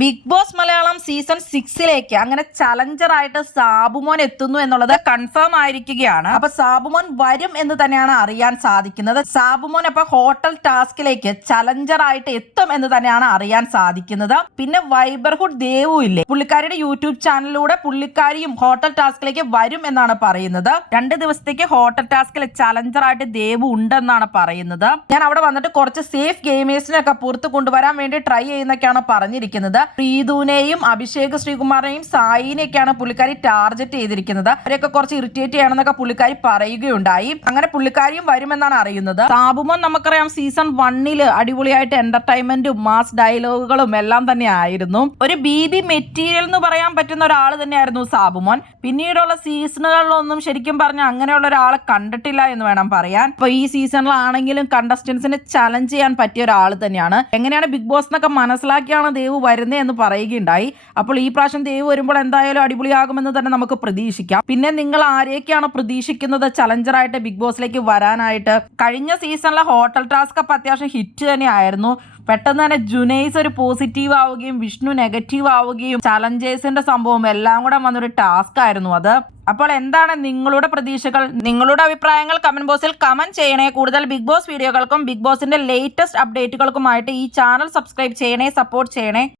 Big boss Malayalam season 6 അങ്ങനെ ചലഞ്ചറായിട്ട് സാബുമോൻ എത്തുന്നു എന്നുള്ളത് കൺഫേം ആയിരിക്കുകയാണ്. അപ്പൊ സാബുമോൻ വരും എന്ന് തന്നെയാണ് അറിയാൻ സാധിക്കുന്നത്. സാബുമോൻ അപ്പൊ ഹോട്ടൽ ടാസ്കിലേക്ക് ചലഞ്ചറായിട്ട് എത്തും എന്ന് തന്നെയാണ് അറിയാൻ സാധിക്കുന്നത്. പിന്നെ വൈബർഹുഡ് ദേവു ഇല്ലേ, പുള്ളിക്കാരിയുടെ യൂട്യൂബ് ചാനലിലൂടെ പുള്ളിക്കാരിയും ഹോട്ടൽ ടാസ്കിലേക്ക് വരും എന്നാണ് പറയുന്നത്. 2 ദിവസത്തേക്ക് ഹോട്ടൽ ടാസ്കിൽ ചലഞ്ചറായിട്ട് ദേവു ഉണ്ടെന്നാണ് പറയുന്നത്. ഞാൻ അവിടെ വന്നിട്ട് കുറച്ച് സേഫ് ഗെയിമേഴ്സിനൊക്കെ പുറത്ത് കൊണ്ടുവരാൻ വേണ്ടി ട്രൈ ചെയ്യുന്നൊക്കെയാണ് പറഞ്ഞിരിക്കുന്നത്. പ്രീതുവിനെയും അഭിഷേക് ശ്രീകുമാറിനെയും സായിനെയൊക്കെയാണ് പുള്ളിക്കാരി ടാർഗറ്റ് ചെയ്തിരിക്കുന്നത്. അവരെയൊക്കെ കുറച്ച് ഇറിറ്റേറ്റ് ചെയ്യണമെന്നൊക്കെ പുള്ളിക്കാരി പറയുകയുണ്ടായി. അങ്ങനെ പുള്ളിക്കാരിയും വരുമെന്നാണ് അറിയുന്നത്. സാബുമോൻ നമുക്കറിയാം സീസൺ 1 അടിപൊളിയായിട്ട് എന്റർടൈൻമെന്റും മാസ് ഡയലോഗുകളും എല്ലാം തന്നെ ആയിരുന്നു. ഒരു ബീബി മെറ്റീരിയൽ എന്ന് പറയാൻ പറ്റുന്ന ഒരാൾ തന്നെയായിരുന്നു സാബുമോൻ. പിന്നീടുള്ള സീസണുകളിലൊന്നും ശരിക്കും പറഞ്ഞ അങ്ങനെയുള്ള ഒരാളെ കണ്ടിട്ടില്ല എന്ന് വേണം പറയാൻ. അപ്പൊ ഈ സീസണിലാണെങ്കിലും കണ്ടസ്റ്റൻസിനെ ചലഞ്ച് ചെയ്യാൻ പറ്റിയ ഒരാൾ തന്നെയാണ്. എങ്ങനെയാണ് ബിഗ് ബോസ് എന്നൊക്കെ മനസ്സിലാക്കിയാണ് ദേവു വരുന്നത് എന്ന് പറയുകയുണ്ടായി. അപ്പോൾ ഈ പ്രാവശ്യം ദേവു വരുമ്പോൾ എന്തായാലും അടിപൊളിയാകുമെന്ന് തന്നെ നമുക്ക് പ്രതീക്ഷിക്കാം. പിന്നെ നിങ്ങൾ ആരെയൊക്കെയാണ് പ്രതീക്ഷിക്കുന്നത് ചലഞ്ചറായിട്ട് ബിഗ് ബോസിലേക്ക് വരാനായിട്ട്? കഴിഞ്ഞ സീസണിലെ ഹോട്ടൽ ടാസ്ക് അപ്പൊ അത്യാവശ്യം ഹിറ്റ് തന്നെയായിരുന്നു. പെട്ടെന്ന് തന്നെ ജുനൈസ് ഒരു പോസിറ്റീവ് ആവുകയും വിഷ്ണു നെഗറ്റീവ് ആവുകയും ചലഞ്ചേഴ്സിന്റെ സംഭവം എല്ലാം കൂടെ വന്നൊരു ടാസ്ക് ആയിരുന്നു അത്. അപ്പോൾ എന്താണ് നിങ്ങളുടെ പ്രതീക്ഷകൾ? നിങ്ങളുടെ അഭിപ്രായങ്ങൾ കമന്റ് ബോക്സിൽ കമന്റ് ചെയ്യണേ. കൂടുതൽ ബിഗ് ബോസ് വീഡിയോകൾക്കും ബിഗ് ബോസിന്റെ ലേറ്റസ്റ്റ് അപ്ഡേറ്റുകൾക്കുമായിട്ട് ഈ ചാനൽ സബ്സ്ക്രൈബ് ചെയ്യണേ, സപ്പോർട്ട് ചെയ്യണേ.